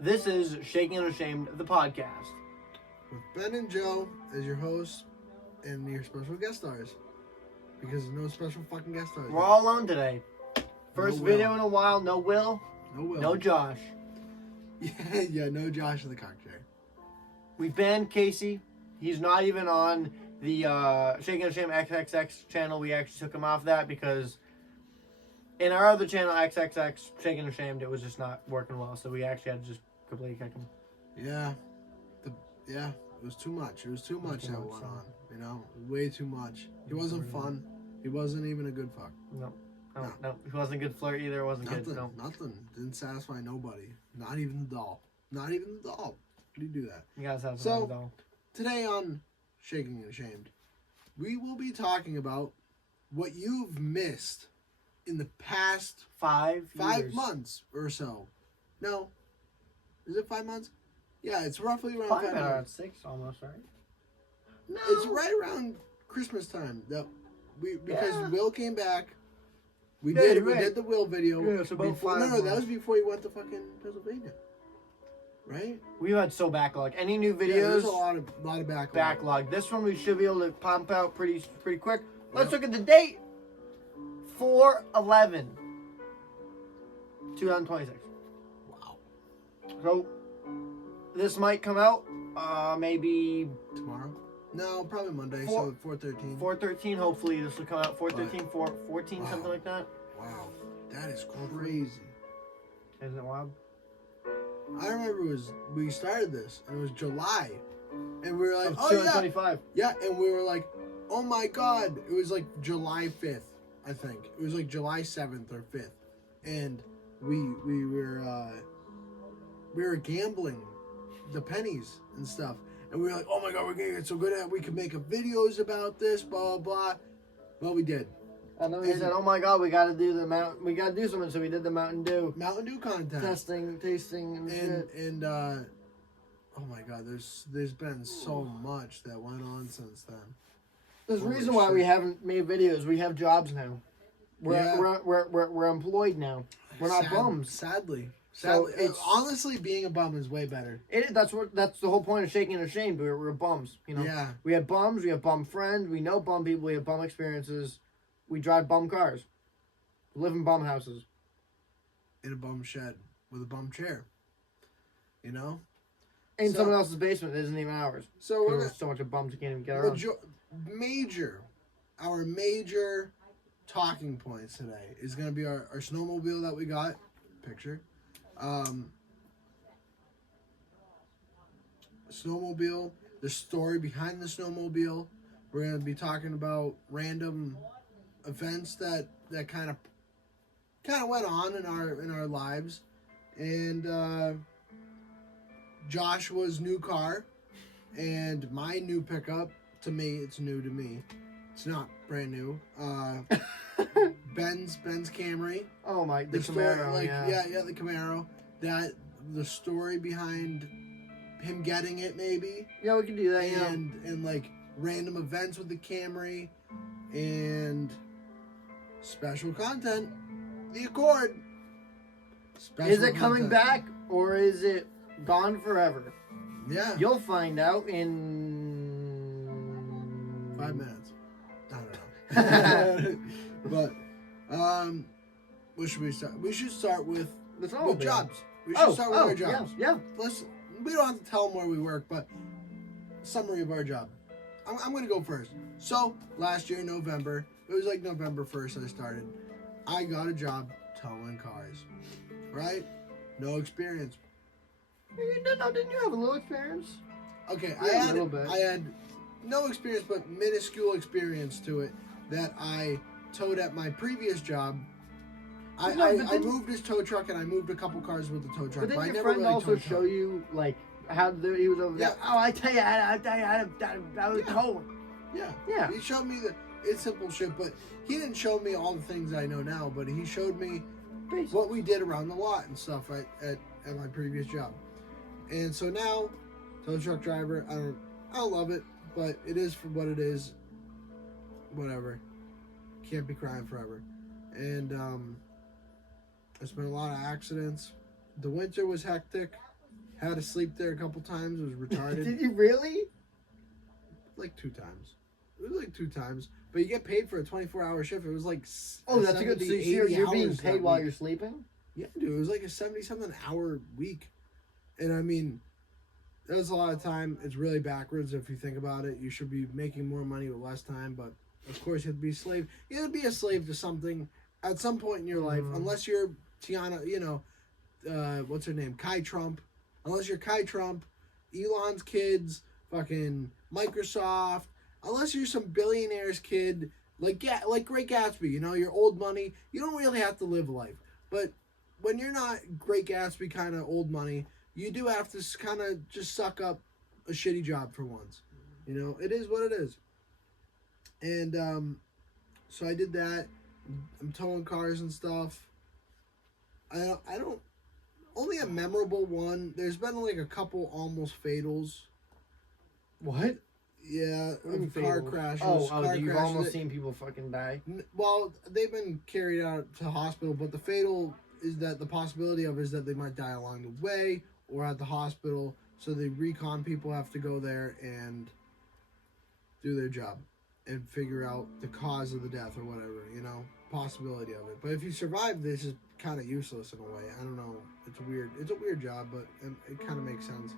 This is Shaking and Ashamed, the podcast. With Ben and Joe as your hosts and your special guest stars. Because there's no special fucking guest stars. We're all alone today. First video in a while, no Will, no Josh. Yeah, no Josh in the cock chair. We banned Casey. He's not even on the Shaking and Ashamed XXX channel. We actually took him off that because in our other channel, XXX Shaking and Ashamed, it was just not working well. So we actually had to just completely kick him. Yeah. It was too much. It was too much that went on. You know, way too much. He wasn't fun. He wasn't even a good fuck. No. He wasn't a good flirt either. It wasn't good. No. Nothing. Didn't satisfy nobody. Not even the doll. Not even the doll. How do you do that? You gotta satisfy the doll. Today on Shaking and Ashamed, we will be talking about what you've missed in the past 5 years. months or so. No. Is it 5 months? Yeah, it's roughly around 5 around months. 6 almost, right? No. It's right around Christmas time that because Will came back. We did the Will video. Yeah, it's about 5 months. No, that was before he went to fucking Pennsylvania. Right? We had so backlog. Any new videos? Yeah, there's a lot of backlog. This one we should be able to pump out pretty quick. Let's look at the date. 4/11/2026. Wow. So this might come out maybe tomorrow. No, probably Monday. So 4/13. 4/13. Hopefully this will come out 4/13, 4/14, something like that. Wow, that is crazy. Isn't it wild? I remember we started this and it was July, and we were like, oh 225. Yeah, and we were like, oh my god, it was like July 5th, I think. It was like July 7th or 5th, and we were gambling the pennies and stuff, and we were like, oh my god, we're gonna get so good at it. We can make videos about this, blah blah. Well, we did. And then we said, "Oh my God, we got to do we got to do something." So we did the Mountain Dew content, tasting, and shit. And oh my God, there's been so much that went on since then. There's a reason why we haven't made videos. We have jobs now. We're employed now. We're not bums. Sadly, it's honestly, being a bum is way better. That's the whole point of Shaking and Ashamed. We're bums. You know. Yeah. We have bums. We have bum friends. We know bum people. We have bum experiences. We drive bum cars. We live in bum houses. In a bum shed with a bum chair. You know? In someone else's basement that isn't even ours. So there's so much of bums you can't even get around. Our major talking points today is going to be our snowmobile that we got. Picture. Snowmobile. The story behind the snowmobile. We're going to be talking about random events that kind of went on in our lives, and Joshua's new car and my new pickup. To me, it's new to me. It's not brand new. Ben's Camry. Oh my! The Camaro. The Camaro. The story behind him getting it, maybe. Yeah, we can do that. And like random events with the Camry, and special content, the Accord. Is it coming back or is it gone forever? Yeah. You'll find out in 5 minutes. I don't know. But what should we start? We should start with jobs. We should start with our jobs. Yeah. We don't have to tell them where we work, but summary of our job. I'm going to go first. So last year, November. It was like November 1st I started. I got a job towing cars. Right? No experience. Didn't you have a little experience? Okay, a little bit. I had no experience, but minuscule experience to it that I towed at my previous job. I moved his tow truck and I moved a couple cars with the tow truck. But didn't your friend also show you like how he was over there? Oh, I tell you, I was towing. Yeah. He showed me it's simple shit, but he didn't show me all the things I know now, but he showed me what we did around the lot and stuff at my previous job. And so now, tow truck driver, I don't love it, but it is for what it is. Whatever. Can't be crying forever. And there's been a lot of accidents. The winter was hectic. Had to sleep there a couple times. It was retarded. Did you really? Like 2 times. It was like 2 times. But you get paid for a 24-hour shift. It was like That's a good. So 80 you're being hours paid that while week. you're sleeping. Yeah, dude. It was like a 70-something hour week. And I mean, that was a lot of time. It's really backwards if you think about it. You should be making more money with less time. But of course, you have to be a slave. You have to be a slave to something at some point in your life. Unless you're Tiana, what's her name? Kai Trump. Unless you're Kai Trump, Elon's kids, fucking Microsoft. Unless you're some billionaire's kid, like Great Gatsby, your old money. You don't really have to live life. But when you're not Great Gatsby kind of old money, you do have to kind of just suck up a shitty job for once. It is what it is. And so I did that. I'm towing cars and stuff. I don't. Only a memorable one. There's been like a couple almost fatals. What? Yeah, What car fatals? crashes. Oh, you've almost seen people fucking die. Well, they've been carried out to hospital, but the fatal is that the possibility of is that they might die along the way or at the hospital. So the recon people have to go there and do their job and figure out the cause of the death or whatever, possibility of it. But if you survive this, is kind of useless in a way. I don't know. It's weird. It's a weird job, but it kind of makes sense.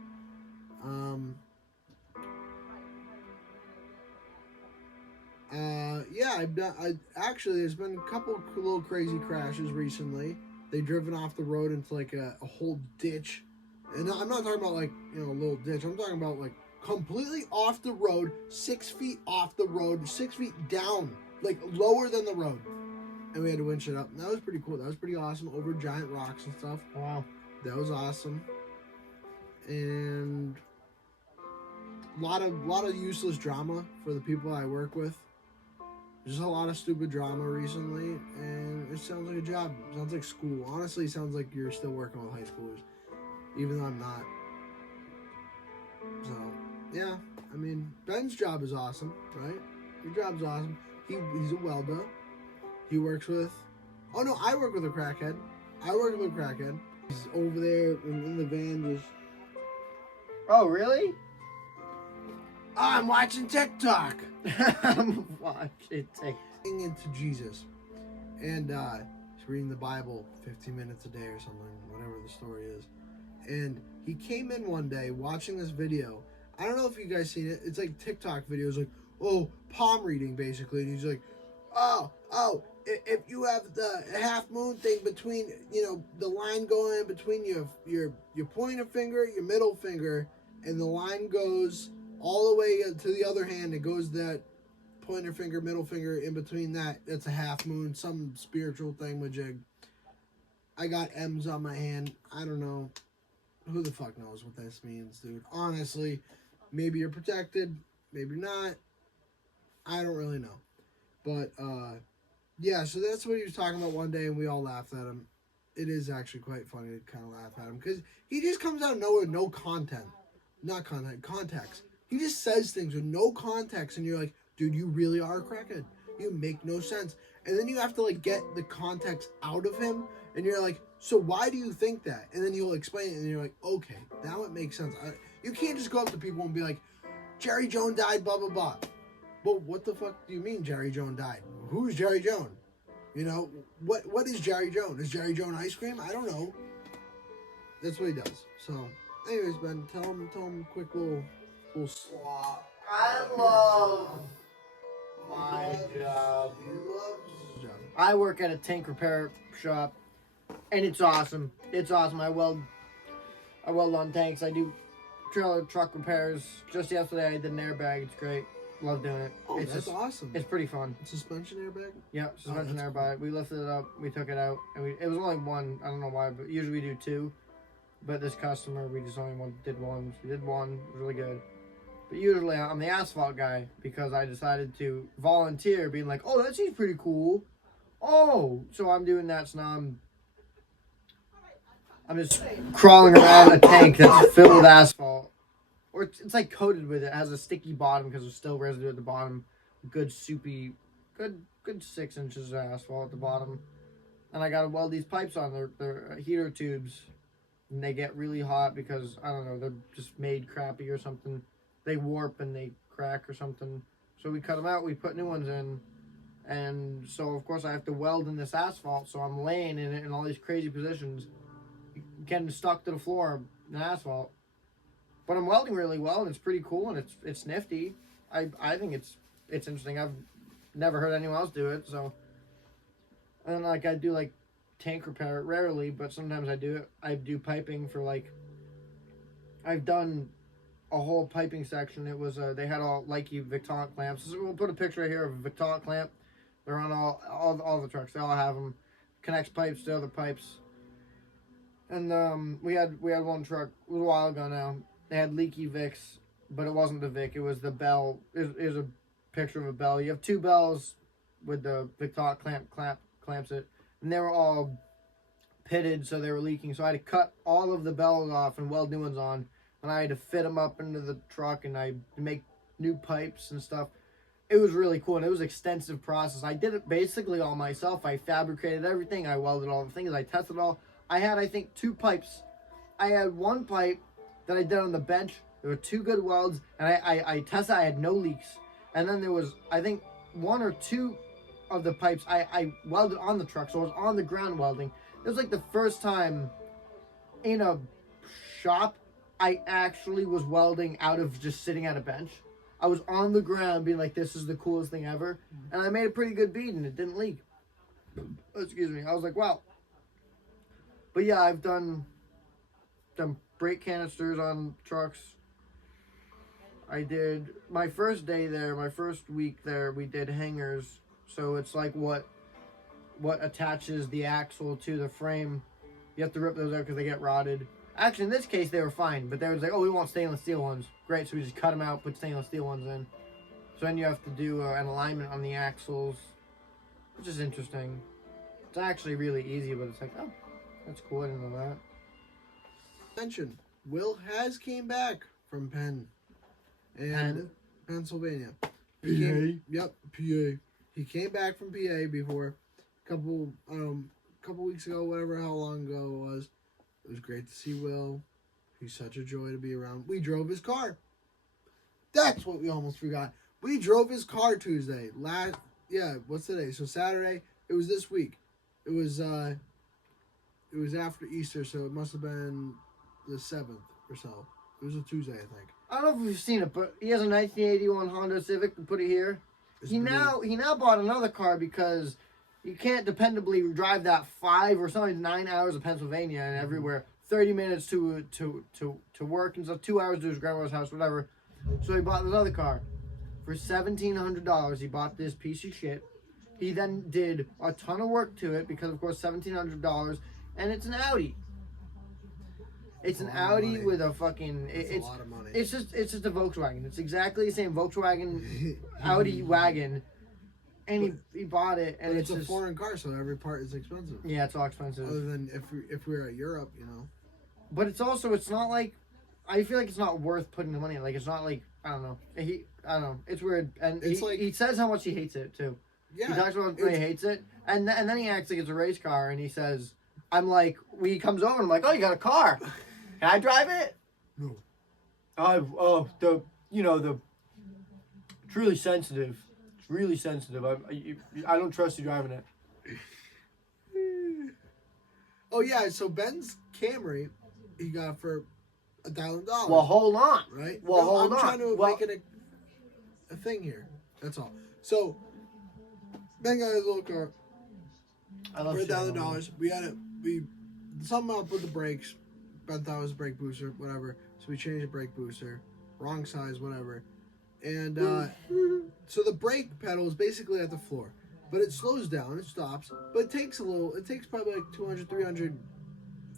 Actually, there's been a couple little crazy crashes recently. They've driven off the road into like a whole ditch. And I'm not talking about like, a little ditch. I'm talking about like completely off the road, 6 feet off the road, 6 feet down, like lower than the road. And we had to winch it up. And that was pretty cool. That was pretty awesome. Over giant rocks and stuff. Wow. That was awesome. And a lot of useless drama for the people I work with. Just a lot of stupid drama recently, and it sounds like a job. It sounds like school. Honestly, it sounds like you're still working with high schoolers, even though I'm not. So, yeah. I mean, Ben's job is awesome, right? Your job's awesome. He's a welder. He works with... Oh, no, I work with a crackhead. He's over there in the van just... Oh, really? I'm watching TikTok. I'm watching TikTok. Into Jesus. And he's reading the Bible 15 minutes a day or something, whatever the story is. And he came in one day watching this video. I don't know if you guys seen it. It's like TikTok videos, like, palm reading, basically. And he's like, if you have the half moon thing between, the line going in between your pointer finger, your middle finger, and the line goes all the way to the other hand, it goes that pointer finger, middle finger in between that. That's a half moon, some spiritual thing majig. I got M's on my hand. I don't know. Who the fuck knows what this means, dude? Honestly, maybe you're protected, maybe not. I don't really know. But, yeah, so that's what he was talking about one day, and we all laughed at him. It is actually quite funny to kind of laugh at him, because he just comes out of nowhere with no content. Not content, context. He just says things with no context, and you're like, dude, you really are a crackhead. You make no sense. And then you have to, like, get the context out of him, and you're like, so why do you think that? And then he'll explain it, and you're like, okay, now it makes sense. You can't just go up to people and be like, Jerry Jones died, blah, blah, blah. But what the fuck do you mean Jerry Jones died? Who's Jerry Jones? What is Jerry Jones? Is Jerry Jones ice cream? I don't know. That's what he does. So, anyways, Ben, tell him a quick little swap. I love my job. He loves his job. I work at a tank repair shop, and it's awesome. It's awesome. I weld on tanks. I do trailer truck repairs. Just yesterday, I did an airbag. It's great. Love doing it. Oh, that's awesome. It's pretty fun. Suspension airbag? Yeah, suspension airbag. We lifted it up. We took it out, and it was only one. I don't know why, but usually we do two. But this customer, we just only did one. So we did one. It was really good. But usually I'm the asphalt guy because I decided to volunteer, being like, oh, that seems pretty cool. Oh, so I'm doing that. So now I'm just crawling around a tank that's filled with asphalt. Or it's like coated with it. It has a sticky bottom because there's still residue at the bottom. Good soupy, good 6 inches of asphalt at the bottom. And I gotta weld these pipes on. They're heater tubes. and they get really hot because, I don't know, they're just made crappy or something. They warp and they crack or something. So we cut them out, we put new ones in. And so, of course, I have to weld in this asphalt, so I'm laying in it in all these crazy positions, getting stuck to the floor in asphalt. But I'm welding really well, and it's pretty cool, and it's nifty. I think it's interesting. I've never heard anyone else do it, so. And, like, I do, like, tank repair, rarely, but sometimes I do it. I do piping for, like, I've done a whole piping section. It was, they had all Likey Victaulic clamps. So we'll put a picture right here of a Victaulic clamp. They're on all the trucks. They all have them. Connects pipes to other pipes. And we had one truck, it was a while ago now. They had leaky Vicks, but it wasn't the Vic. It was the bell. It was a picture of a bell. You have two bells with the Victaulic clamps it, and they were all pitted, so they were leaking. So I had to cut all of the bells off and weld new ones on, and I had to fit them up into the truck, and I make new pipes and stuff. It was really cool, and it was an extensive process. I did it basically all myself. I fabricated everything. I welded all the things. I tested all. I had, I think, 2 pipes. I had one pipe that I did on the bench. There were 2 good welds, and I tested. I had no leaks. And then there was, I think, 1 or 2 of the pipes I welded on the truck, so I was on the ground welding. It was like the first time in a shop I actually was welding out of just sitting at a bench. I was on the ground being like, this is the coolest thing ever. And I made a pretty good bead and it didn't leak. Excuse me. I was like, wow. But yeah, I've done brake canisters on trucks. I did, my first day there, my first week there, we did hangers. So it's like what attaches the axle to the frame. You have to rip those out because they get rotted. Actually, in this case, they were fine, but they was like, oh, we want stainless steel ones. Great, so we just cut them out, put stainless steel ones in. So then you have to do an alignment on the axles, which is interesting. It's actually really easy, but it's like, oh, that's cool, I didn't know that. Mention, Will has came back from Penn. And Pennsylvania. Yep, PA. He came back from PA before a couple weeks ago, whatever, how long ago it was. It was great to see Will. He's such a joy to be around. We drove his car. That's what we almost forgot. We drove his car Tuesday. What's today? So Saturday. It was this week. It was after Easter, so it must have been the 7th or so. It was a Tuesday, I think. I don't know if you've seen it, but he has a 1981 Honda Civic to put it here. He now bought another car because you can't dependably drive that 5 or sometimes 9 hours of Pennsylvania and everywhere. 30 minutes to work and stuff, 2 hours to his grandma's house, whatever. So he bought this other car. For $1,700, he bought this piece of shit. He then did a ton of work to it because, of course, $1,700, and it's an Audi. It's an Audi with a fucking. It's a lot of money. It's just a Volkswagen. It's exactly the same Volkswagen Audi wagon, and he bought it, and it's a foreign car, so every part is expensive. Yeah, it's all expensive. Other than if we were at Europe, you know. But it's not like, I feel like it's not worth putting the money in. Like, it's not like, I don't know. I don't know. It's weird, and he says how much he hates it too. Yeah, he talks about how he hates it, and then he acts like it's a race car, and he says, I'm like, when he comes over, I'm like, oh, you got a car. Can I drive it? No. It's really sensitive. It's really sensitive. I don't trust you driving it. Oh yeah, so Ben's Camry, he got for $1,000. Well, hold on. Right? Well, hold on. I'm trying to make it a thing here. That's all. So Ben got his little car for $1,000. We something up with the brakes. Ben thought it was a brake booster, whatever. So we changed the brake booster, wrong size, whatever. And so the brake pedal is basically at the floor, but it slows down, it stops, but it takes probably like 200, 300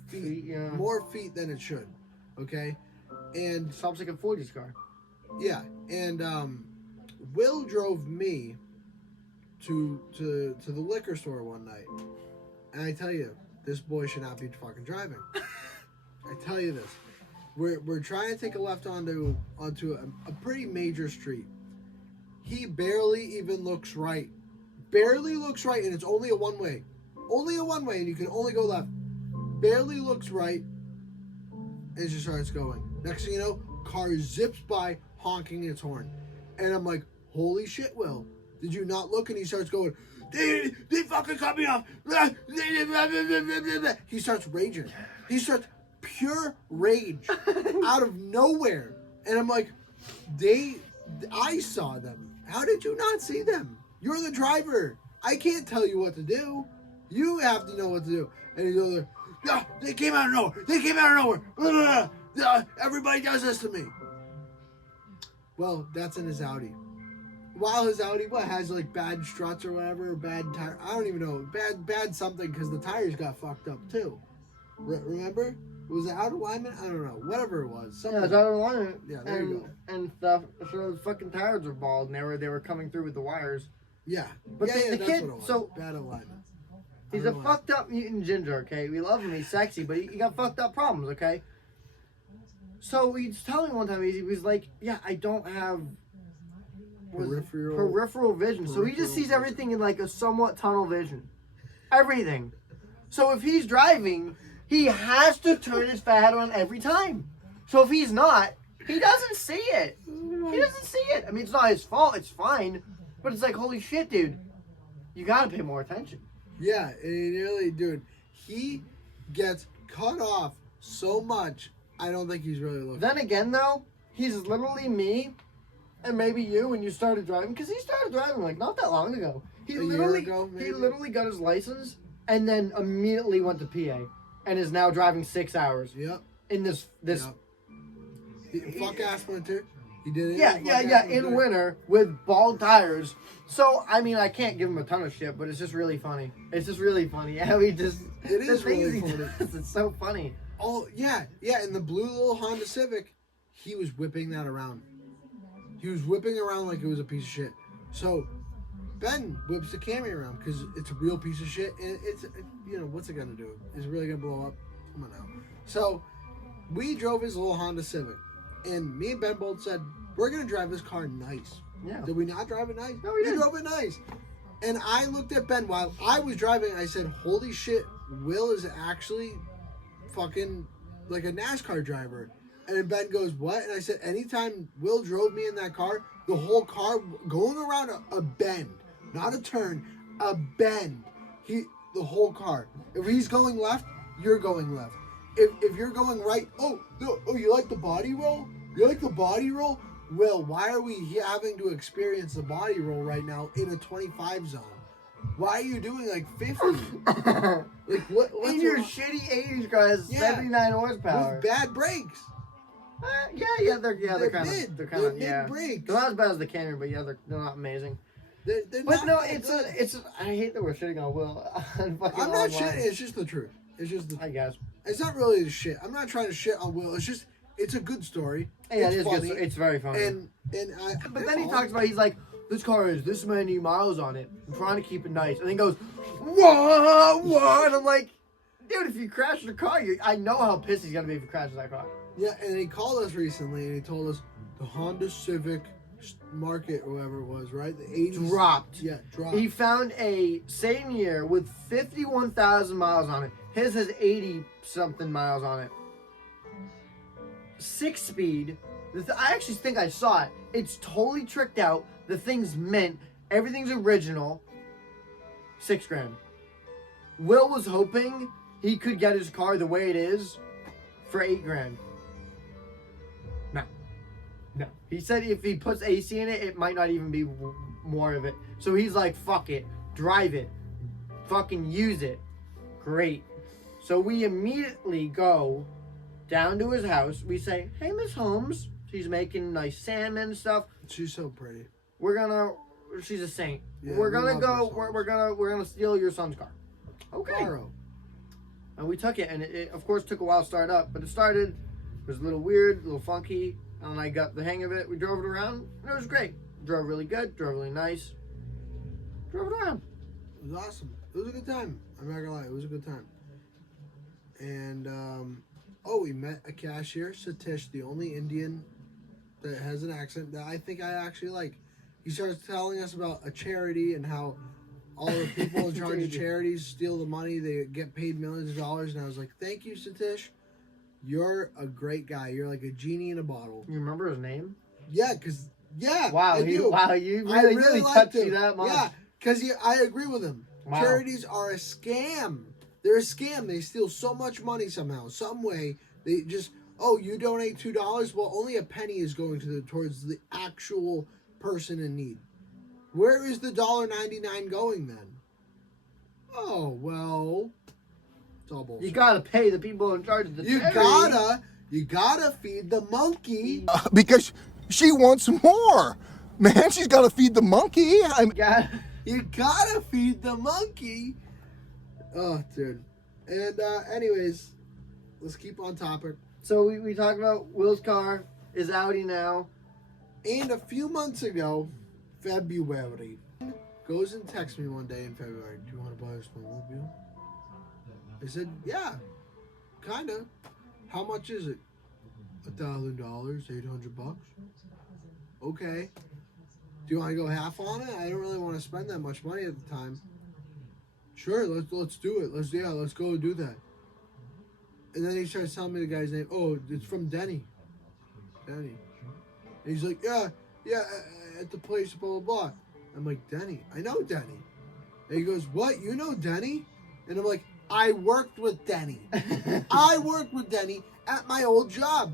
feet, more feet than it should. Okay, and stops like a 40s car. Yeah, and Will drove me to the liquor store one night, and I tell you, this boy should not be fucking driving. I tell you this, we're trying to take a left onto a pretty major street. He barely even looks right. Barely looks right, and it's only a one-way. Only a one-way, and you can only go left. Barely looks right, and it just starts going. Next thing you know, car zips by, honking its horn. And I'm like, holy shit, Will. Did you not look? And he starts going, they fucking cut me off. He starts raging. He starts pure rage out of nowhere. And I'm like, I saw them. How did you not see them? You're the driver. I can't tell you what to do. You have to know what to do. And he's over there, no, they came out of nowhere. They came out of nowhere. Blah, blah, blah. Everybody does this to me. Well, that's in his Audi. While his Audi, has like bad struts or whatever, or bad tire. I don't even know. Bad something because the tires got fucked up too. Remember? Was it out of alignment? I don't know. Whatever it was. Something. Yeah, it's out of alignment. Yeah, there you go. And stuff. So the fucking tires were bald, and they were coming through with the wires. Yeah. But yeah, the that's kid, what it was. so bad alignment. he's a fucked up mutant ginger, okay? We love him, he's sexy, but he got fucked up problems, okay? So he's telling me one time, he was like, yeah, I don't have peripheral vision. So he just sees everything in like a somewhat tunnel vision. Everything. So if he's driving, he has to turn his fat head on every time. So if he's not, he doesn't see it. He doesn't see it. I mean, it's not his fault, it's fine. But it's like, holy shit, dude. You gotta pay more attention. Yeah, and really, dude, he gets cut off so much. I don't think he's really looking. Then again, though, he's literally me, and maybe you when you started driving, because he started driving like not that long ago. He literally got his license and then immediately went to PA, and is now driving 6 hours. Yep. In this. Yep. Fuck ass winter. He did it. Yeah. In winter with bald tires. So I mean, I can't give him a ton of shit, but it's just really funny. It's just really funny how he just. It is really funny. It's so funny. Oh yeah. In the blue little Honda Civic, he was whipping that around. He was whipping around like it was a piece of shit. So Ben whips the Camry around because it's a real piece of shit, and it's what's it gonna do? Is it really gonna blow up? Come on now. So we drove his little Honda Civic, and me and Ben both said we're gonna drive this car nice. Yeah. Did we not drive it nice? No, we didn't. drove it nice. And I looked at Ben while I was driving. I said, "Holy shit, Will is actually fucking like a NASCAR driver." And then Ben goes, "What?" And I said, "Anytime Will drove me in that car, the whole car going around a bend, not a turn, a bend. The whole car. If he's going left, you're going left. If you're going right, you like the body roll? You like the body roll? Will, why are we having to experience the body roll right now in a 25 zone? Why are you doing like 50? Like what's in your shitty 80s car has 79 horsepower with bad brakes? They're kind of mid brakes. They're not as bad as the Camry, but they're not amazing. They're but not no, good. it's. I hate that we're shitting on Will. I'm not shitting. It's just the truth. I guess. It's not really the shit. I'm not trying to shit on Will. It's a good story. Yeah, it's funny. Good. It's very funny. But then he talks about, he's like, this car has this many miles on it. I'm trying to keep it nice. And then he goes, what? And I'm like, dude, if you crash the car, I know how pissed he's gonna be if he crashes that car. Yeah, and he called us recently and he told us the Honda Civic market or whatever it was, right? The 80s dropped. Yeah, dropped. He found a same year with 51,000 miles on it. His has 80 something miles on it. 6-speed. I actually think I saw it. It's totally tricked out. The thing's mint. Everything's original. $6,000. Will was hoping he could get his car the way it is for $8,000. No. He said if he puts AC in it, it might not even be more of it. So he's like, fuck it. Drive it. Fucking use it. Great. So we immediately go down to his house. We say, hey, Miss Holmes. She's making nice salmon and stuff. She's so pretty. She's a saint. Yeah, we're gonna steal your son's car. Okay. Borrow. And we took it, and it of course took a while to start up, but it started. It was a little weird, a little funky, and I got the hang of it. We drove it around, and it was great. Drove really good, drove really nice. Drove it around. It was awesome. It was a good time. I'm not gonna lie, it was a good time. And we met a cashier, Satish, the only Indian that has an accent that I think I actually like. He starts telling us about a charity and how all the people in charge of charities steal the money. They get paid millions of dollars. And I was like, thank you, Satish. you're a great guy. You're like a genie in a bottle. You remember his name? Yeah, because, yeah. Wow, you really touched me that much. Yeah, because I agree with him. Wow. Charities are a scam. They're a scam. They steal so much money somehow, some way. They just, oh, you donate $2? Well, only a penny is going towards the actual person in need. Where is the $1.99 going then? Oh, well, it's all bullshit. You gotta pay the people in charge of the You charity. gotta feed the monkey. Because she wants more. Man, she's got to feed the monkey. You gotta feed the monkey. Oh, dude. And anyways, let's keep on topic. So we talked about Will's car is Audi now. And a few months ago, February, goes and texts me one day in February, do you want to buy a snowmobile? I said, yeah, kind of. How much is it? $1,000, $800. Okay. Do you want to go half on it? I don't really want to spend that much money at the time. Sure, let's do it. Let's go do that. And then he starts telling me the guy's name. Oh, it's from Denny. Denny. And he's like, yeah, at the place, blah, blah, blah. I'm like, Denny? I know Denny. And he goes, what? You know Denny? And I'm like, I worked with Denny. I worked with Denny at my old job.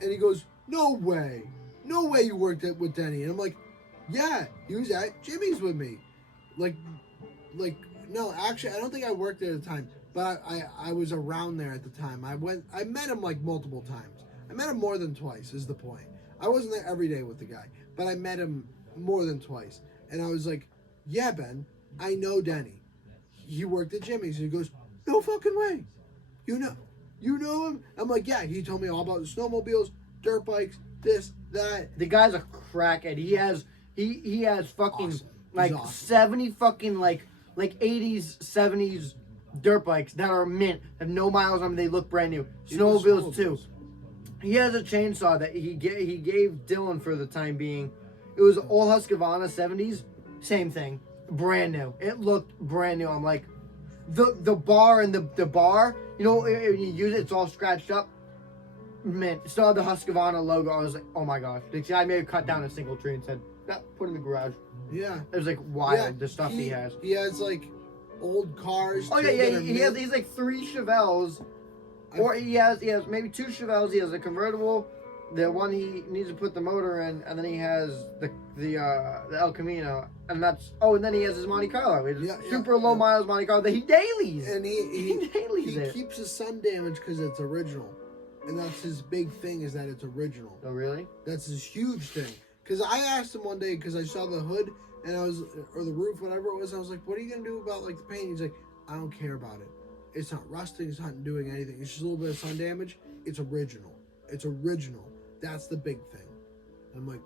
And he goes, no way. No way you worked with Denny. And I'm like, yeah, he was at Jimmy's with me. Like, no, actually, I don't think I worked there at the time. But I was around there at the time. I met him like multiple times. I met him more than twice is the point. I wasn't there every day with the guy, but I met him more than twice. And I was like, yeah, Ben, I know Denny. He worked at Jimmy's. And he goes, no fucking way. You know him? I'm like, yeah, he told me all about the snowmobiles, dirt bikes, this, that. The guy's a crackhead. He has fucking Awesome. like Awesome. 70 fucking like 80s, 70s dirt bikes that are mint, have no miles on them, they look brand new. Snowmobiles too. He has a chainsaw that he gave Dylan for the time being. It was old Husqvarna 70s, same thing, brand new. It looked brand new. I'm like, the bar and the bar, you know, when you use it, it's all scratched up. Man, still had the Husqvarna logo. I was like, oh my gosh. The guy may have cut down a single tree and said, put it in the garage. Yeah. It was like wild, the stuff he has. He has like old cars. Oh too, yeah, that are he's mint. like 3 Chevelles, or he has maybe 2 Chevelles. He has a convertible, the one he needs to put the motor in, and then he has the El Camino, and then he has his Monte Carlo, his super low miles Monte Carlo that he dailies. And he dailies it. keeps his sun damaged because it's original, and that's his big thing is that it's original. Oh really? That's his huge thing. Because I asked him one day because I saw the hood and or the roof, whatever it was. I was like, "What are you gonna do about like the paint?" He's like, "I don't care about it. It's not rusting. It's not doing anything. It's just a little bit of sun damage. It's original. It's original. That's the big thing." I'm like,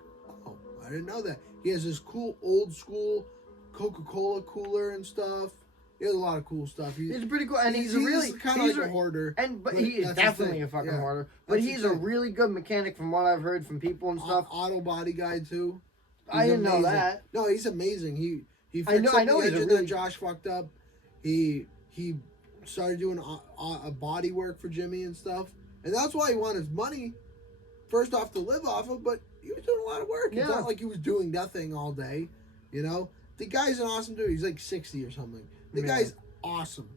"Oh, I didn't know that." He has this cool old school Coca-Cola cooler and stuff. He has a lot of cool stuff. He's pretty cool, and he's kind of like a hoarder. But he is definitely a fucking hoarder. But he's a really good mechanic from what I've heard from people and stuff. Auto body guy too. I didn't know that. No, he's amazing. He fixed I know up the he's engine really... that Josh fucked up. He started doing a body work for Jimmy and stuff, and that's why he wanted his money. First off, to live off of, but he was doing a lot of work. It's not like he was doing nothing all day. You know, the guy's an awesome dude. He's like 60 or something. The guy's awesome.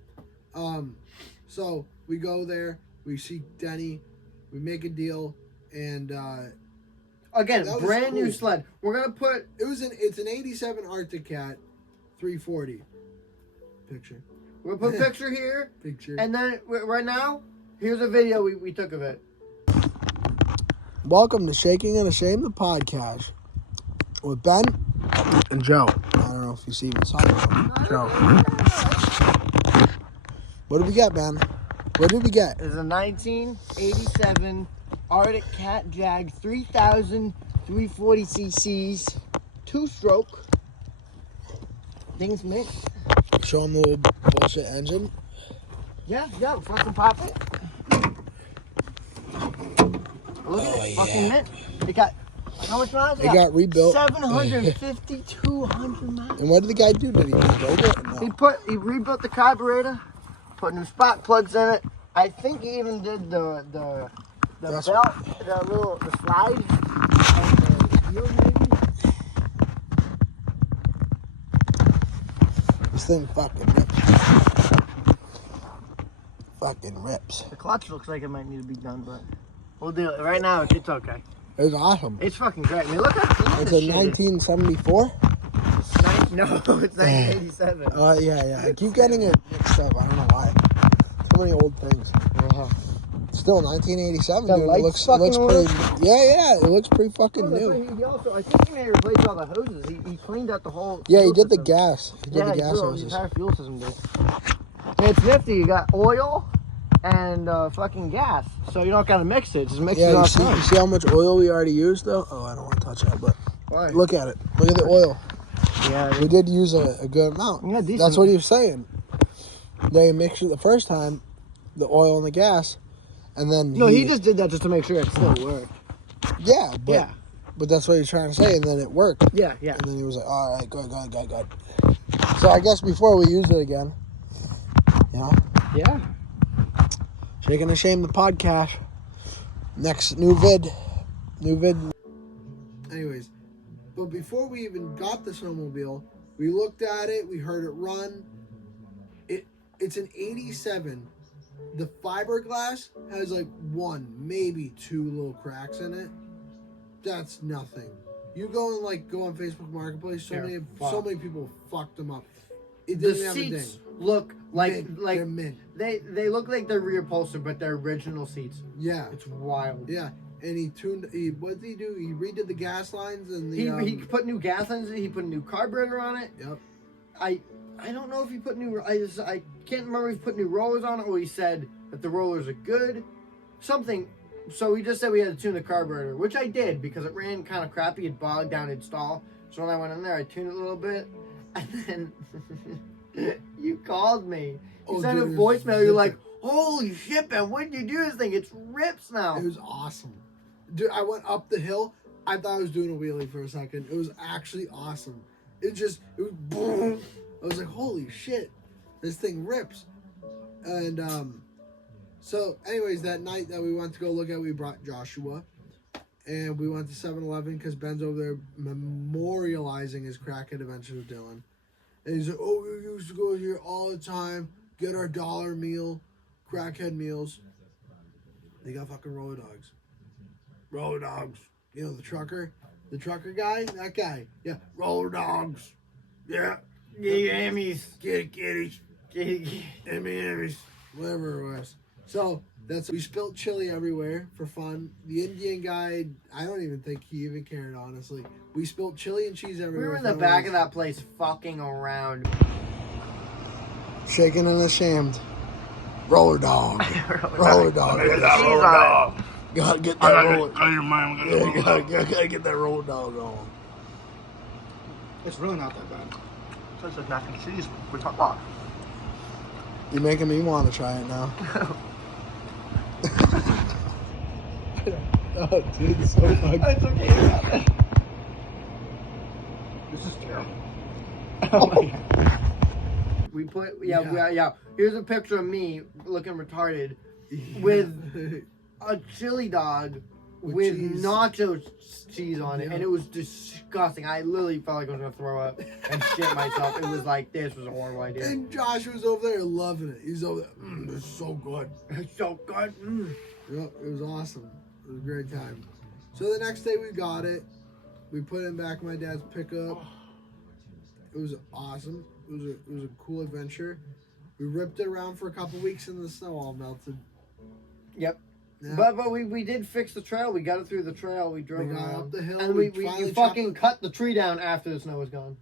So we go there. We see Denny. We make a deal, and again, brand cool. new sled. We're gonna put. It's an '87 Arctic Cat 340. Picture. We'll put a picture here. Picture. And then right now, here's a video we took of it. Welcome to Shaking and Ashamed, the podcast with Ben and Joe. I don't know if you see me talking about Joe. What did we get, Ben? What did we get? It's a 1987 Arctic Cat Jag 3000 340 cc's 2-stroke. Thing's mint. Show them the little bullshit engine. Yeah, fucking pop it. Look at it, fucking mint. It got, how much miles? It got rebuilt. 750, 200 miles. And what did the guy do? Did he rebuild it? No. He rebuilt the carburetor, put new spark plugs in it, I think he even did the That's- belt, the slide, and the wheels maybe. This thing fucking rips. Fucking rips. The clutch looks like it might need to be done, but we'll do it. Right now, it's okay. It's awesome. It's fucking great. I mean, look how clean It's this a shit 1974. is. No, it's 1987. Yeah. I keep getting it mixed up. I don't know why. So many old things. Still 1987, The dude. It lights looks fucking pretty. Yeah. It looks pretty fucking Oh, that's right, new. he also, I think he may replace all the hoses. He cleaned out the whole. Yeah, he fuel did the system. gas. He did the gas The hoses. entire fuel system did. And it's nifty. You got oil and fucking gas, so you don't gotta mix it. Just mix it Yeah, off. you see how much oil we already used though? Oh, I don't want to touch that, but Why? look at it. Look at the oil. Yeah. We did use a good amount. Yeah, decent. That's what he was saying. They mixed it the first time, the oil and the gas, and then No, he just did that just to make sure it still worked. yeah, but Yeah. but that's what he's trying to say, and then it worked. Yeah. And then he was like, all right, good. So I guess before we use it again, you know, Yeah. Shaking the Shame the podcast. Next new vid. Anyways, but before we even got the snowmobile, we looked at it, we heard it run. It's an 87. The fiberglass has like one, maybe two little cracks in it. That's nothing. You go on Facebook Marketplace, so many people fucked them up. It The didn't have a ding. seats look like They're mint. they look like they're reupholstered, but they're original seats. Yeah. It's wild. Yeah. And what did he do? He redid the gas lines and the He put new gas lines in it. He put a new carburetor on it. Yep. I don't know if he put new. I can't remember if he put new rollers on it or he said that the rollers are good. Something. So he just said we had to tune the carburetor, which I did because it ran kind of crappy. It bogged down its stall. So when I went in there, I tuned it a little bit, and then you called me. You sent a dude, it was voicemail. You're like, zipping. "Holy shit, man! When did you do this thing? It's rips now." It was awesome. Dude, I went up the hill. I thought I was doing a wheelie for a second. It was actually awesome. It was boom. I was like, holy shit, this thing rips. And so anyways, that night that we went to go look at, we brought Joshua. And we went to 7-Eleven because Ben's over there memorializing his crackhead adventure with Dylan. And he's like, oh, we used to go here all the time, get our dollar meal, crackhead meals. They got fucking roller dogs. Roller dogs. You know, the trucker guy? That guy. Yeah, roller dogs. Yeah. Emmys. Kitties. Emmys. Whatever it was. So, we spilt chili everywhere for fun. The Indian guy, I don't even think he even cared, honestly. We spilt chili and cheese We everywhere. were in the back of that place fucking around. Shaken and ashamed. Roller dog. Roller dog. Gotta get that roller. Gotta get that roller dog on. It's really not that bad. Tastes like mac and cheese. We talk about. You're making me want to try it now. Oh, dude, it's so fucking. It's okay. This is terrible. Oh my God. We put yeah. Here's a picture of me looking retarded with a chili dog with cheese. nacho cheese on it, and it was disgusting. I literally felt like I was gonna throw up and shit myself. It was like this was a horrible idea. And Josh was over there loving it. He's over there. This is so good. It's so good. Yep, it was awesome. It was a great time. So the next day we got it. We put it in back of my dad's pickup. It was awesome. It was a cool adventure. We ripped it around for a couple weeks and the snow all melted. Yep. Yeah. But we did fix the trail. We got it through the trail. We drove We got around. up the hill, and we we finally fucking chopped cut the tree down after the snow was gone.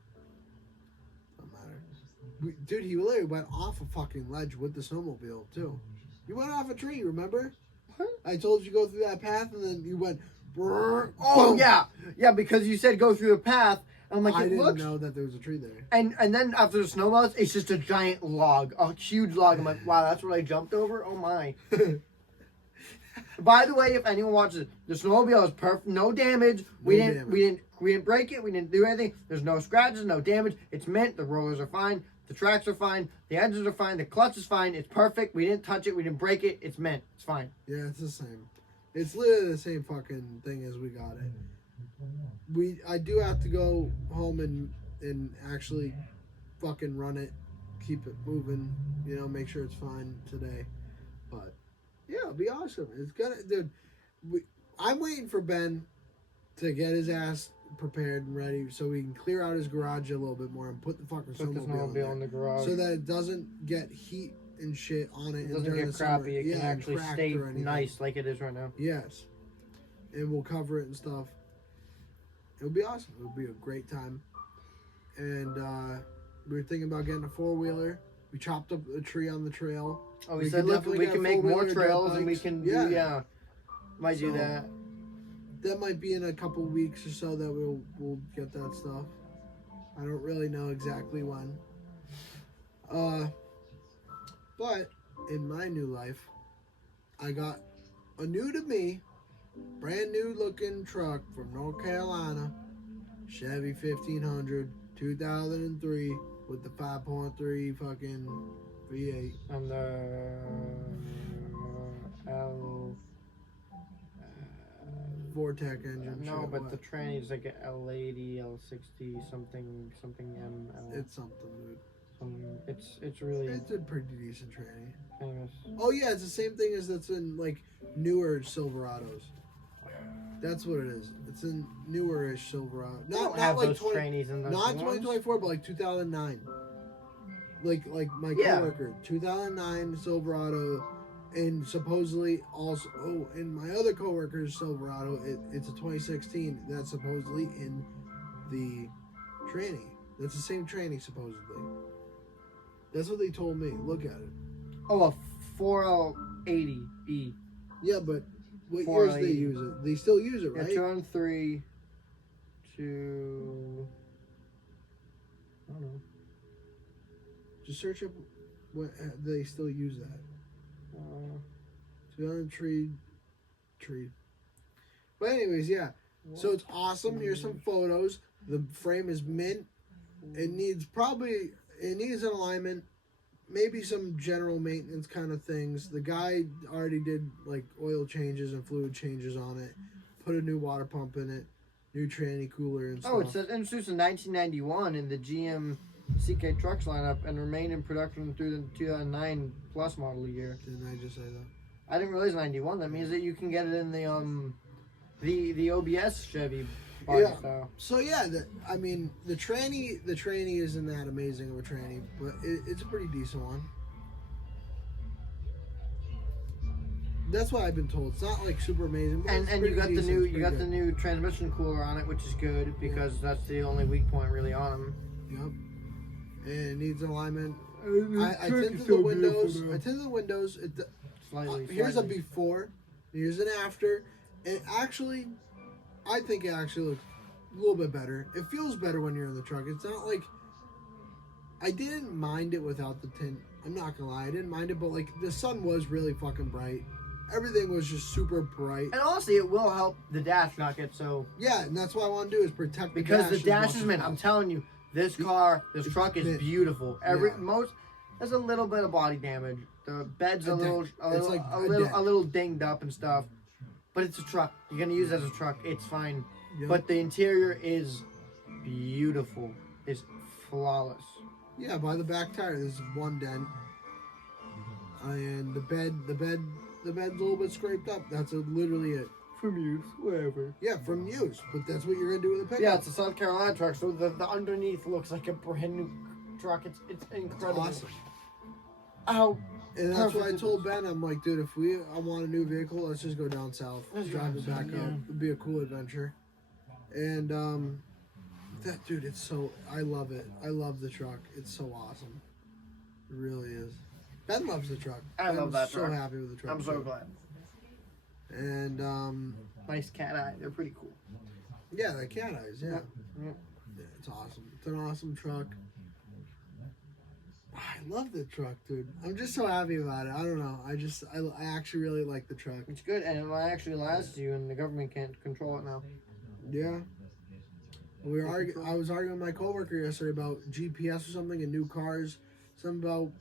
Don't matter. Dude, he literally went off a fucking ledge with the snowmobile too. You went off a tree, remember? What? I told you to go through that path and then you went. Brrr, Oh boom. yeah, because you said go through the path. I'm like, I it didn't looks. know that there was a tree there. And then after the snow melts, it's just a giant log, a huge log. I'm like, wow, that's what I jumped over. Oh my. By the way, if anyone watches, the snowmobile is perfect, no damage. We didn't break it. We didn't do anything. There's no scratches, no damage. It's mint. The rollers are fine. The tracks are fine. The engines are fine. The clutch is fine. It's perfect. We didn't touch it. We didn't break it. It's mint. It's fine. Yeah, it's the same. It's literally the same fucking thing as we got it. I do have to go home and actually fucking run it, keep it moving, you know, make sure it's fine today. But yeah, it'll be awesome. It's gonna, dude. I'm waiting for Ben to get his ass prepared and ready so we can clear out his garage a little bit more and put the fucking Put this snowmobile snowmobile in the garage. so that it doesn't get heat and shit on it. It doesn't during get the summer. crappy. It can and actually cracked stay or anything. nice like it is right now. Yes. And we'll cover it and stuff. It'll be awesome. It'll be a great time. And we were thinking about getting a 4-wheeler. We chopped up a tree on the trail. Oh, We we said, could look, definitely we get can make more 4-wheeler dirt trails and we bikes. can Yeah. do, might do So, that. That might be in a couple weeks or so that we'll get that stuff. I don't really know exactly when. But in my new life, I got a new to me, brand new looking truck from North Carolina, Chevy 1500, 2003 with the 5.3 fucking V8. And the L. Vortec engine. No, shit, but what? the tranny is like a L80, L60, something ML. It's something, dude. It's really It's a pretty decent tranny. famous. Oh yeah, it's the same thing as that's in like newer Silverados. That's what it is. It's in newer-ish Silverado. They don't Not have like those trannies in those not new ones. 2024, but like 2009. Like my Yeah. coworker, 2009 Silverado, and supposedly also and my other coworker's Silverado, it's a 2016 that's supposedly in the tranny. That's the same tranny supposedly. That's what they told me. Look at it. Oh, a 4L80E. Yeah, but what 480. years they use it? They still use it, Yeah, right? 2003 to I don't know. Just search up what they still use that. 2003 tree. But anyways, yeah. So it's awesome. Here's some photos. The frame is mint. It needs an alignment, maybe some general maintenance kind of things. The guy already did like oil changes and fluid changes on it. Put a new water pump in it, new tranny cooler and stuff. Oh, it says introduced in 1991 in the GM CK Trucks lineup and remained in production through the 2009 plus model year. Didn't I just say that? I didn't realize 91. That means that you can get it in the OBS Chevy body Yeah. style. So yeah, I mean the tranny isn't that amazing of a tranny, but it's a pretty decent one. That's what I've been told. It's not like super amazing, but it's And pretty you got the decent. new It's you got pretty the new transmission cooler on it, which is good because that's the only weak point really on them. good. Yep. And it needs alignment. I tinted the windows. I tinted the windows. Slightly. Here's a slightly. before. Here's an after. And actually, I think it actually looks a little bit better. It feels better when you're in the truck. It's not like I didn't mind it without the tint. I'm not gonna lie, I didn't mind it, but like the sun was really fucking bright. Everything was just super bright. And honestly, it will help the dash not get so. Yeah, and that's what I want to do is protect Because the the dash dash is as mint. much I'm as telling you, this It's truck is mint. beautiful. Yeah. There's a little bit of body damage. The bed's A a little, dent. It's like a dent. a little dinged up and stuff. But it's a truck. You're gonna use it as a truck. It's fine. Yep. But the interior is beautiful. It's flawless. Yeah, by the back tire, there's one dent, and the bed's a little bit scraped up. That's literally it. From use, whatever. Yeah, from use, but that's what you're gonna do with the pickup. Yeah, it's a South Carolina truck, so the underneath looks like a brand new truck. It's incredible. awesome. Ow. And that's what I Perfect. told Ben. I'm like, dude, if I want a new vehicle, let's just go down south, Let's drive go it back south, up. yeah. It'd be a cool adventure. And that dude, it's so I love it. I love the truck. It's so awesome. It really is. Ben loves the truck. I love that so truck. happy with the truck. I'm so too. glad. And Nice cat eye. They're pretty cool. yeah, the cat eyes. Yeah. Yeah. Yeah, it's awesome. It's an awesome truck. I love the truck, dude. I'm just so happy about it. I don't know. I actually really like the truck. It's good, and it will actually last you, and the government can't control it now. Yeah. I was arguing with my coworker yesterday about GPS or something in new cars. Something about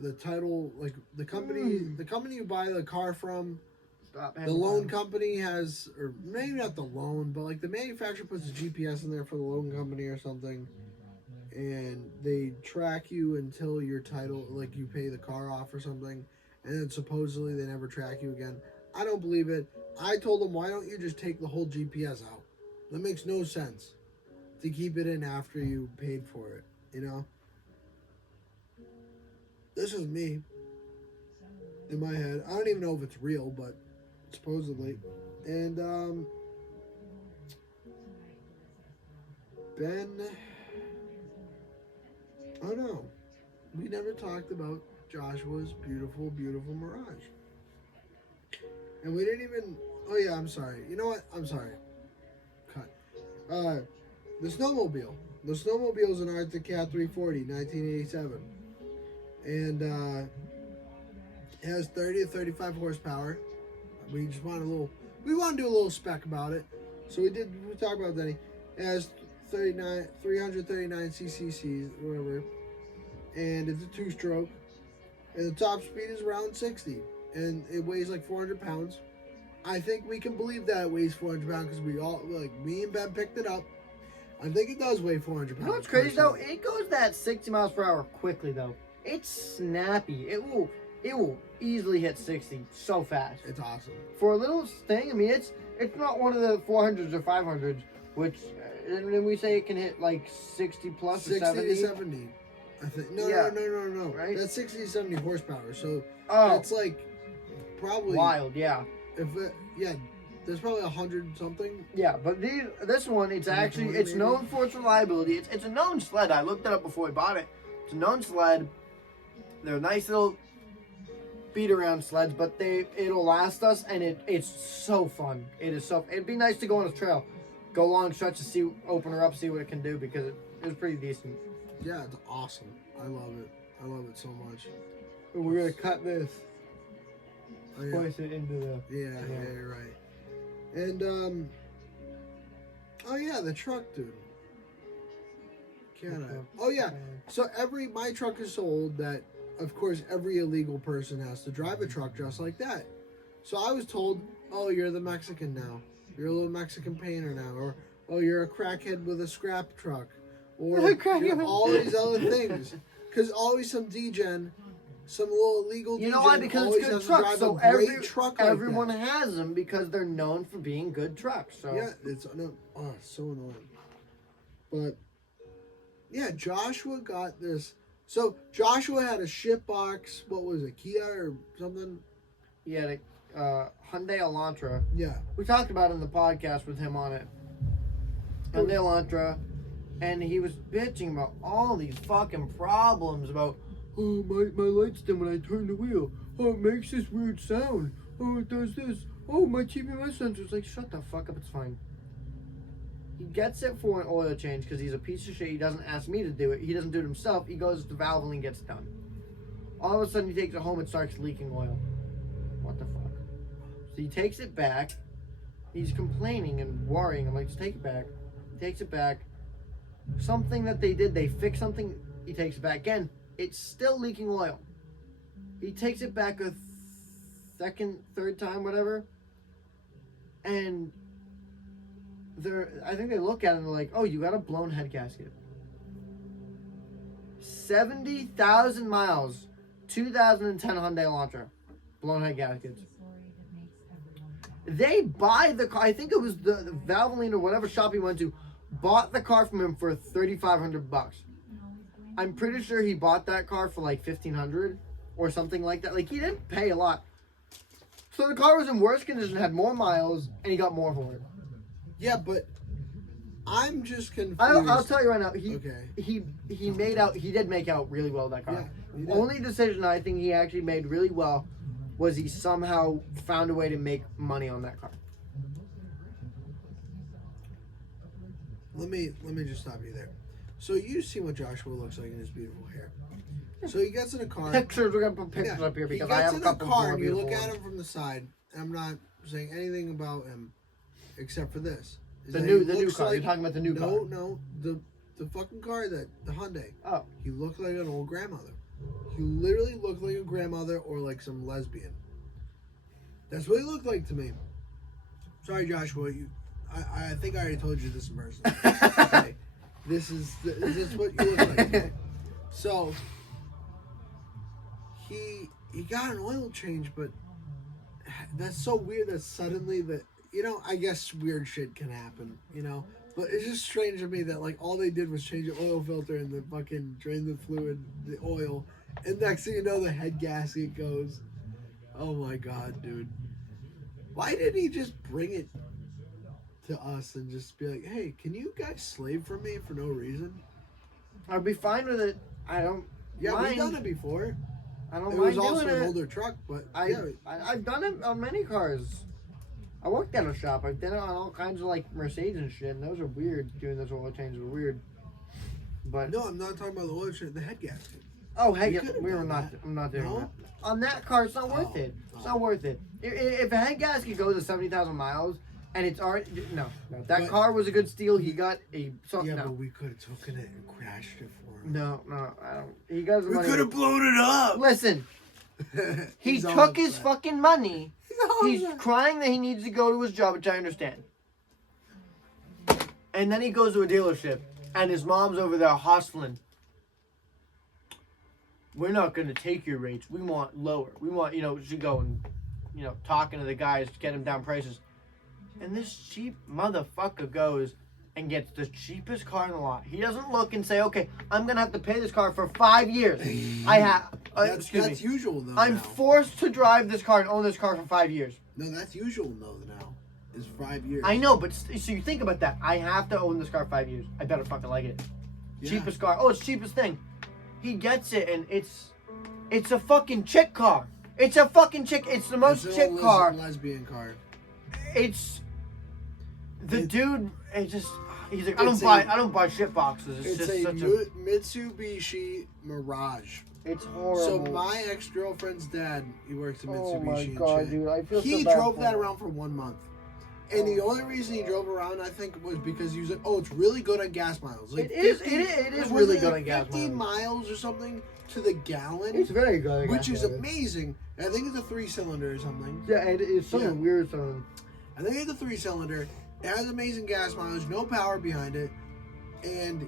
the title, like the company you buy the car from. Stop The loan company has, or maybe not the loan, but like the manufacturer puts a GPS in there for the loan company or something, and they track you until your title, like you pay the car off or something, and then supposedly they never track you again. I don't believe it. I told them, why don't you just take the whole GPS out? That makes no sense to keep it in after you paid for it, you know? This is me in my head. I don't even know if it's real, but supposedly. And Ben, I don't know. We never talked about Joshua's beautiful, beautiful Mirage. And we didn't even, oh yeah, I'm sorry. You know what? I'm sorry. Cut. The snowmobile. The snowmobile's an Arctic Cat 340, 1987. And it has 30 to 35 horsepower. We just want we want to do a little spec about it. So we talked about that. It has 339 cc's, whatever. And it's a 2-stroke. And the top speed is around 60. And it weighs like 400 pounds. I think we can believe that it weighs 400 pounds because me and Ben picked it up. I think it does weigh 400 pounds. You know what's crazy though? It goes that 60 miles per hour quickly though. It's snappy. It will easily hit 60 so fast. It's awesome. For a little thing, I mean, it's not one of the 400s or 500s, which then we say it can hit like 60 plus 60 or 70. to 70. I think no. Right? That's 60 to 70 horsepower. So Oh, it's like probably wild, yeah. There's probably 100 something. Yeah, but this one, it's known for its reliability. It's a known sled. I looked it up before I bought it. It's a known sled. They're nice little beat around sleds, but it'll last us, and it's so fun. It'd be nice to go on a trail, go long stretches, open her up, see what it can do, because it was pretty decent. Yeah, it's awesome. I love it. I love it so much. We're gonna cut this. Oh, yeah. Place it into the. Yeah, you're right. And oh yeah, the truck, dude. Can I? Oh yeah. So my truck is so old that, of course, every illegal person has to drive a truck just like that. So I was told, oh, you're the Mexican now. You're a little Mexican painter now, or oh, you're a crackhead with a scrap truck, or all these other things. Because always some degen, some little illegal degen. You know why? Because always it's good has to trucks. drive So a great truck like everyone that. has them because they're known for being good trucks. So Yeah, it's so annoying. But yeah, Joshua got this. So Joshua had a shit box. What was it, Kia or something? he had a Hyundai Elantra. Yeah. We talked about it in the podcast with him on it. Hyundai Elantra, and he was bitching about all these fucking problems about, oh, my lights dim when I turn the wheel. Oh, it makes this weird sound. Oh, it does this. Oh, my TPMS sensor's like, shut the fuck up, it's fine. He gets it for an oil change because he's a piece of shit. He doesn't ask me to do it. He doesn't do it himself. He goes to Valvoline and gets it done. All of a sudden, he takes it home and starts leaking oil. What the fuck? So he takes it back. He's complaining and worrying. I'm like, just take it back. He takes it back. Something that they did, they fixed something. He takes it back again. It's still leaking oil. He takes it back a third time, whatever. And I think they look at it and they're like, oh, you got a blown head gasket. 70,000 miles, 2010 Hyundai Elantra, blown head gaskets. They buy the car. I think it was the Valvoline or whatever shop he went to, bought the car from him for $3,500. I'm pretty sure he bought that car for like $1,500 or something like that. Like, he didn't pay a lot. So the car was in worse condition, had more miles, and he got more for it. Yeah, but I'm just confused. I'll tell you right now. He did make out really well with that car. Yeah, he did. Only decision I think he actually made really well was he somehow found a way to make money on that car. Let me just stop you there. So you see what Joshua looks like in his beautiful hair. So he gets in a car. Pictures. We're gonna put pictures up here because I have a couple car, more and you beautiful look at ones. him from the side. I'm not saying anything about him except for this. is The that new he the new looks car. like- You're talking about the new car. No, the fucking car the Hyundai. Oh. He looked like an old grandmother. He literally looked like a grandmother or like some lesbian. That's what he looked like to me. Sorry, Joshua. I think I already told you this in person. Okay. This is what you look like. So he got an oil change, but that's so weird that suddenly that I guess weird shit can happen, But it's just strange to me that like all they did was change the oil filter and the fucking drain the fluid, the oil, and next thing you know the head gasket goes. Oh my god, dude. Why didn't he just bring it to us and just be like, hey, can you guys slave for me for no reason? I'd be fine with it. I don't. Yeah, mind. we've done it before. I don't It mind was also doing an it. older truck, but I've done it on many cars. I worked at a shop. I've done it on all kinds of like Mercedes and shit, and those are weird. Doing those oil changes are weird. But no, I'm not talking about the oil change, the head gasket. oh heck, You yeah, could've we were done not. that. I'm not doing No? that. On that car, it's not worth Oh, it. It's oh. not worth it. If a head gasket goes to 70,000 miles and it's already no. That But- car was a good steal. He got a Yeah, no. but we could have taken it and crashed it for him. No, I don't. He got his We money. could have blown it up. Listen, he He's all took his upset. fucking money. all He's upset. crying that he needs to go to his job, which I understand. And then he goes to a dealership, and his mom's over there hustling. We're not going to take your rates. We want lower. We want, she going, talking to the guys to get him down prices. And this cheap motherfucker goes and gets the cheapest car in the lot. He doesn't look and say, okay, I'm going to have to pay this car for 5 years. I have, That's usual though. I'm now. forced to drive this car and own this car for 5 years. No, that's usual though now. Is 5 years. I know, but so you think about that. I have to own this car 5 years. I better fucking like it. Yeah. Cheapest car. Oh, it's cheapest thing. He gets it, and it's a fucking chick car. It's a fucking chick. It's the most It's chick an old car. lesbian car. It's the It- dude. It just he's like, It's I don't buy shit boxes. It's, It's just a such a. Mitsubishi Mirage. It's So horrible. my ex-girlfriend's dad, he works at Mitsubishi. Oh my and god, shit. dude! I feel He so bad drove for that him. around for 1 month. And the only reason he drove around, I think, was because he was like, "Oh, it's really good on gas miles." Like It is 50 really wasn't good it on gas 50 miles. miles or something to the gallon, It's very good. which is amazing. And I think it's a 3-cylinder or something. Yeah, it's something Yeah. weird. Something. I think it's a 3-cylinder. It has amazing gas mileage, no power behind it, and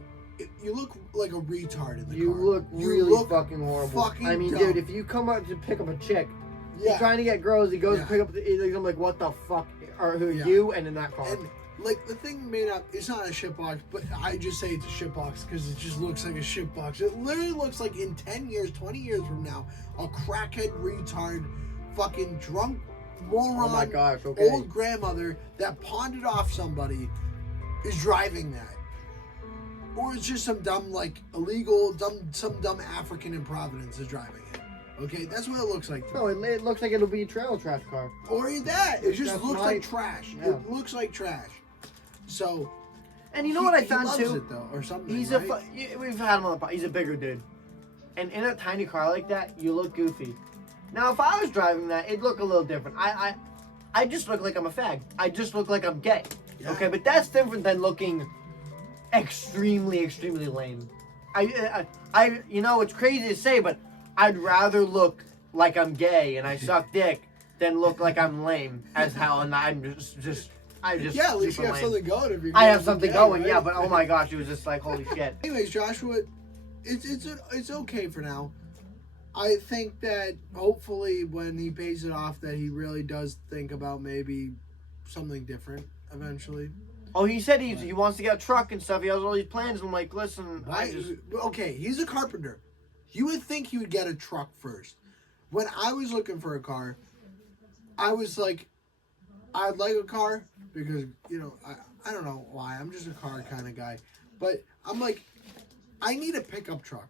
you look like a retard in the You car. look You really look fucking horrible. fucking I mean, dumb. dude, if you come up to pick up a chick, Yeah. he's trying to get girls, he goes Yeah. to pick up I'm like, what the fuck are who Yeah. you and in that car? And like the thing made up, it's not a shitbox, but I just say it's a shitbox because it just looks like a shitbox. It literally looks like in 10 years, 20 years from now, a crackhead retard, fucking drunk moron, Oh my gosh, okay. old grandmother that pawned it off somebody is driving that. Or it's just some dumb, like, illegal, some dumb African in Providence is driving it. Okay, that's what it looks like. To me. No, it looks like it'll be a trailer trash car. Or that. It just That's looks my- like trash. Yeah. It looks like trash. So, And you know what I he found loves too? it though, or something. He's right? we've had him on the pod. He's a bigger dude, and in a tiny car like that, you look goofy. Now, if I was driving that, it'd look a little different. I just look like I'm a fag. I just look like I'm gay. Yeah. Okay, but that's different than looking extremely lame. I you know, it's crazy to say, but I'd rather look like I'm gay and I suck dick than look like I'm lame as hell, and I'm just Yeah, at least super you have lame. something going. If you're I have gay, something okay, going, right? yeah, but oh my gosh, it was just like holy shit. Anyways, Joshua, it's okay for now. I think that hopefully when he pays it off, that he really does think about maybe something different eventually. Oh, he said he wants to get a truck and stuff. He has all these plans. I'm like, listen, Okay, he's a carpenter. You would think he would get a truck first. When I was looking for a car, I was like, I'd like a car because, I don't know why. I'm just a car kind of guy. But I'm like, I need a pickup truck.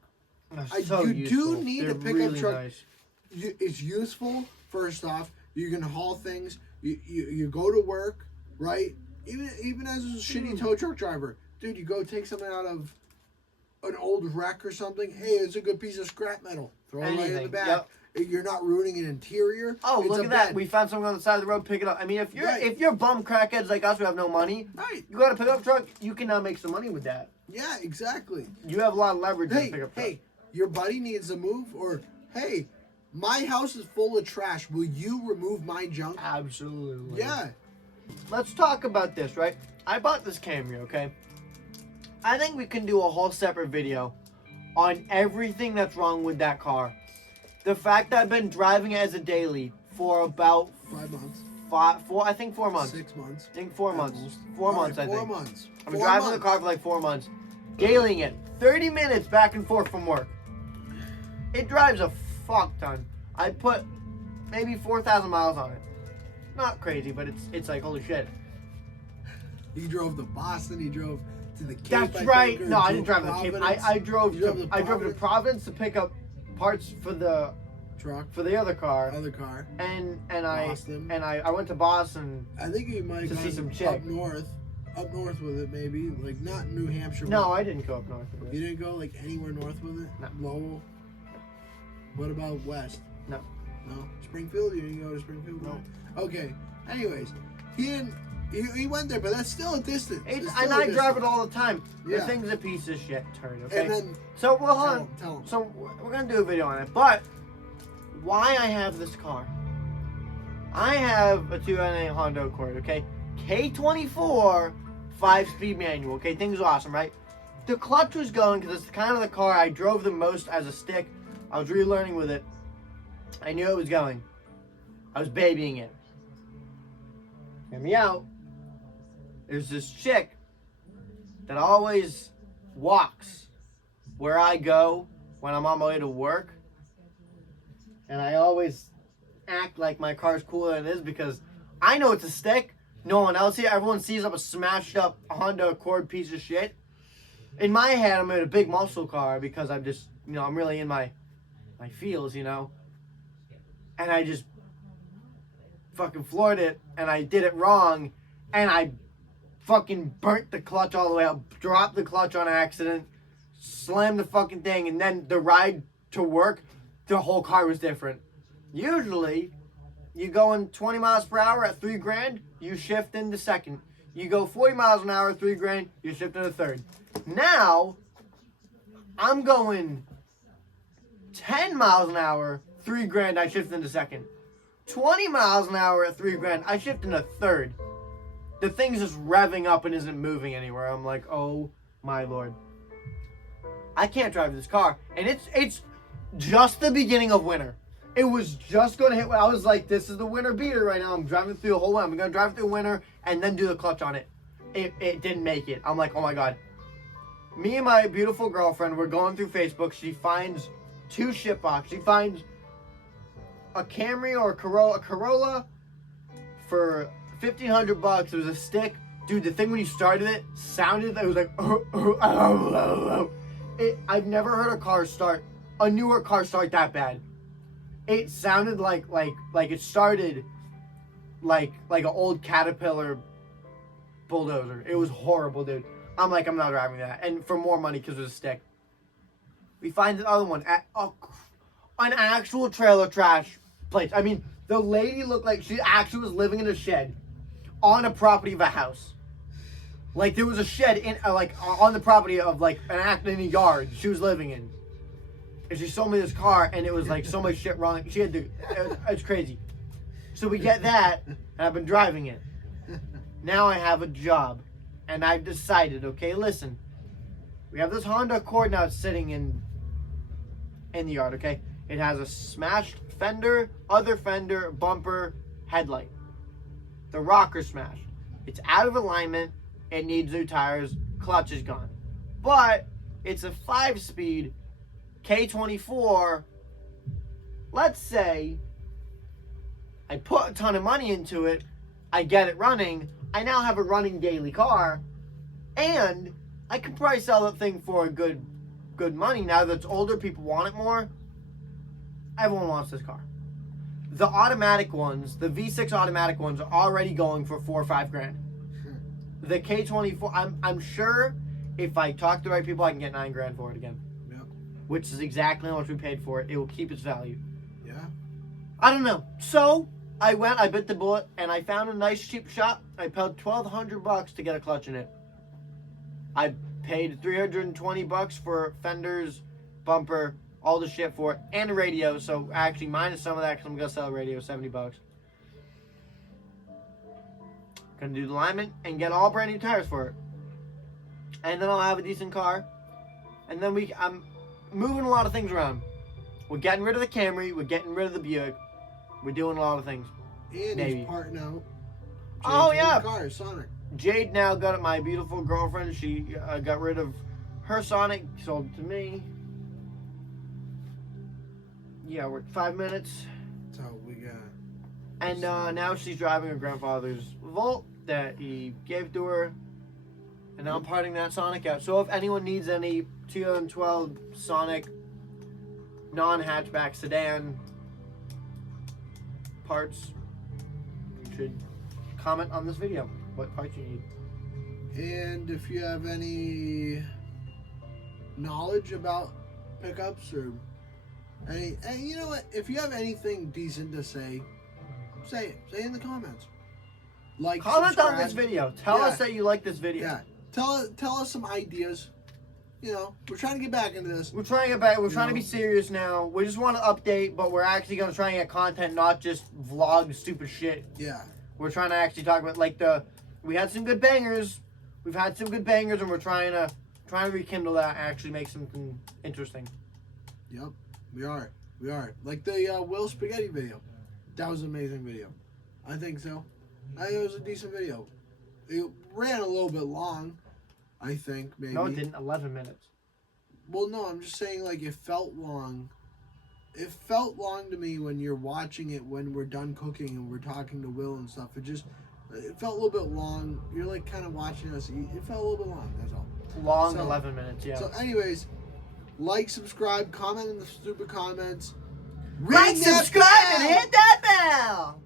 You do need a pickup truck. Nice. It's useful, first off. You can haul things. You go to work, right? Even as a shitty tow truck driver. Dude, you go take something out of an old wreck or something. Hey, it's a good piece of scrap metal. Throw it right in the Anything, back. yep. You're not ruining an interior. Oh, It's look a at that. bed. We found something on the side of the road, pick it up. I mean, if you're Right. if you're bum crackheads like us who have no money, Right. you got a pickup truck, you can now make some money with that. Yeah, exactly. You have a lot of leverage in a Hey, pickup truck. hey, your buddy needs to move, or hey, my house is full of trash. Will you remove my junk? Absolutely. Yeah. Let's talk about this, right? I bought this Camry, okay? I think we can do a whole separate video on everything that's wrong with that car. The fact that I've been driving it as a daily for about 5 months. 4 months. 6 months. I think 4 at months. most. 4 All months, right, I 4 think. months. I've 4 been driving the months. car for like 4 months. Dailying it. 30 minutes back and forth from work. It drives a fuck ton. I put maybe 4,000 miles on it. Not crazy, but it's like, holy shit. He drove to Boston. He drove to the Cape. That's I right. think, or No, I didn't drive to the Cape. Providence. I drove You drove to to I drove to Providence? Providence to pick up parts for the Truck. other car. Other car. And Boston. I went to Boston. I think you might To have see some gone chick. up north with it, maybe. Like, not New Hampshire. No, but I didn't go up north with You it. didn't go, like, anywhere north with it? No. Lowell? What about west? No. No? Springfield? You didn't go to Springfield? No. Okay. Anyways, he didn't. He went there, but that's still a distance. It's, still and a I drive distance. it all the time. Yeah. The thing's a piece of shit turd, okay? And then, So, well, hold tell on. him, tell him. So, we're going to do a video on it. But, why I have this car. I have a 2008 Honda Accord, okay? K24, 5-speed manual, okay? Things are awesome, right? The clutch was going because it's kind of the car I drove the most as a stick. I was relearning with it. I knew it was going. I was babying it. Hear me out. There's this chick that always walks where I go when I'm on my way to work. And I always act like my car's cooler than it is because I know it's a stick. No one else here. Everyone sees I'm a smashed up Honda Accord piece of shit. In my head, I'm in a big muscle car because I'm just, I'm really in my feels, And I just fucking floored it and I did it wrong and I fucking burnt the clutch all the way up, dropped the clutch on accident, slammed the fucking thing, and then the ride to work, the whole car was different. Usually, you going 20 miles per hour at $3,000, you shift into second. You go 40 miles an hour, $3,000, you shift into third. Now, I'm going 10 miles an hour, $3,000, I shift into second. 20 miles an hour at $3,000, I shift into third. The thing's just revving up and isn't moving anywhere. I'm like, oh my lord. I can't drive this car. And it's just the beginning of winter. It was just going to hit. I was like, this is the winter beater right now. I'm driving through the whole winter. I'm going to drive through winter and then do the clutch on it. It didn't make it. I'm like, oh my god. Me and my beautiful girlfriend were going through Facebook. She finds 2 shitbox. She finds a Camry or a Corolla for $1,500. It was a stick. Dude, the thing when you started it sounded, it was like, I've never heard a newer car start that bad. It sounded like it started like an old Caterpillar bulldozer. It was horrible, dude. I'm like, I'm not driving that. And for more money because it was a stick. We find the other one at an actual trailer trash place. I mean, the lady looked like she actually was living in a shed on a property of a house. Like there was a shed in on the property of like in a yard she was living in. And she sold me this car and it was like so much shit wrong. She had to, it's crazy. So we get that and I've been driving it. Now I have a job and I've decided, okay, listen. We have this Honda Accord now sitting in the yard, okay? It has a smashed fender, other fender, bumper, headlight. The rocker smashed. It's out of alignment. It needs new tires. Clutch is gone. But it's a 5-speed K24. Let's say I put a ton of money into it. I get it running. I now have a running daily car. And I can probably sell that thing for a good money. Now that it's older, people want it more. Everyone wants this car. The automatic ones, the V6 automatic ones, are already going for $4,000 or $5,000. The K24, I'm sure if I talk to the right people, I can get $9,000 for it again. Yeah. Which is exactly how much we paid for it. It will keep its value. Yeah. I don't know. So I bit the bullet, and I found a nice cheap shop. I paid $1,200 to get a clutch in it. I paid $320 for fenders, bumper, all the shit for it, and a radio. So actually, minus some of that because I'm gonna sell a radio, $70. Gonna do the alignment and get all brand new tires for it, and then I'll have a decent car. And then I'm moving a lot of things around. We're getting rid of the Camry. We're getting rid of the Buick. We're doing a lot of things. And Maybe. he's parting out. Oh, changing yeah. the car, Sonic. Jade now got it. My beautiful girlfriend. She got rid of her Sonic. Sold it to me. Yeah, we're at 5 minutes. That's how we got. And now she's driving her grandfather's Volt that he gave to her. And now I'm parting that Sonic out. So if anyone needs any 2012 Sonic non-hatchback sedan parts, you should comment on this video what parts you need. And if you have any knowledge about pickups or any, and you know what, if you have anything decent to say it. Say it in the comments. Like, Comment subscribe. on this video. Tell us that you like this video. Yeah. Tell us some ideas. You know, we're trying to get back into this. We're trying to get back. We're You trying to know? be serious now. We just want to update, but we're actually going to try and get content, not just vlog stupid shit. Yeah. We're trying to actually talk about we had some good bangers. We've had some good bangers, and we're trying to rekindle that and actually make something interesting. Yep. We are. Like the Will Spaghetti video. That was an amazing video. I think so. I think it was a decent video. It ran a little bit long, I think, maybe. No, it didn't. 11 minutes. Well, no, I'm just saying, like, it felt long. It felt long to me when you're watching it when we're done cooking and we're talking to Will and stuff. It felt a little bit long. You're, like, kind of watching us. It felt a little bit long, that's all. Long So- 11 minutes, yeah. So, anyways, like, subscribe, comment in the stupid comments. Like, Ring that subscribe, and bell! hit that bell!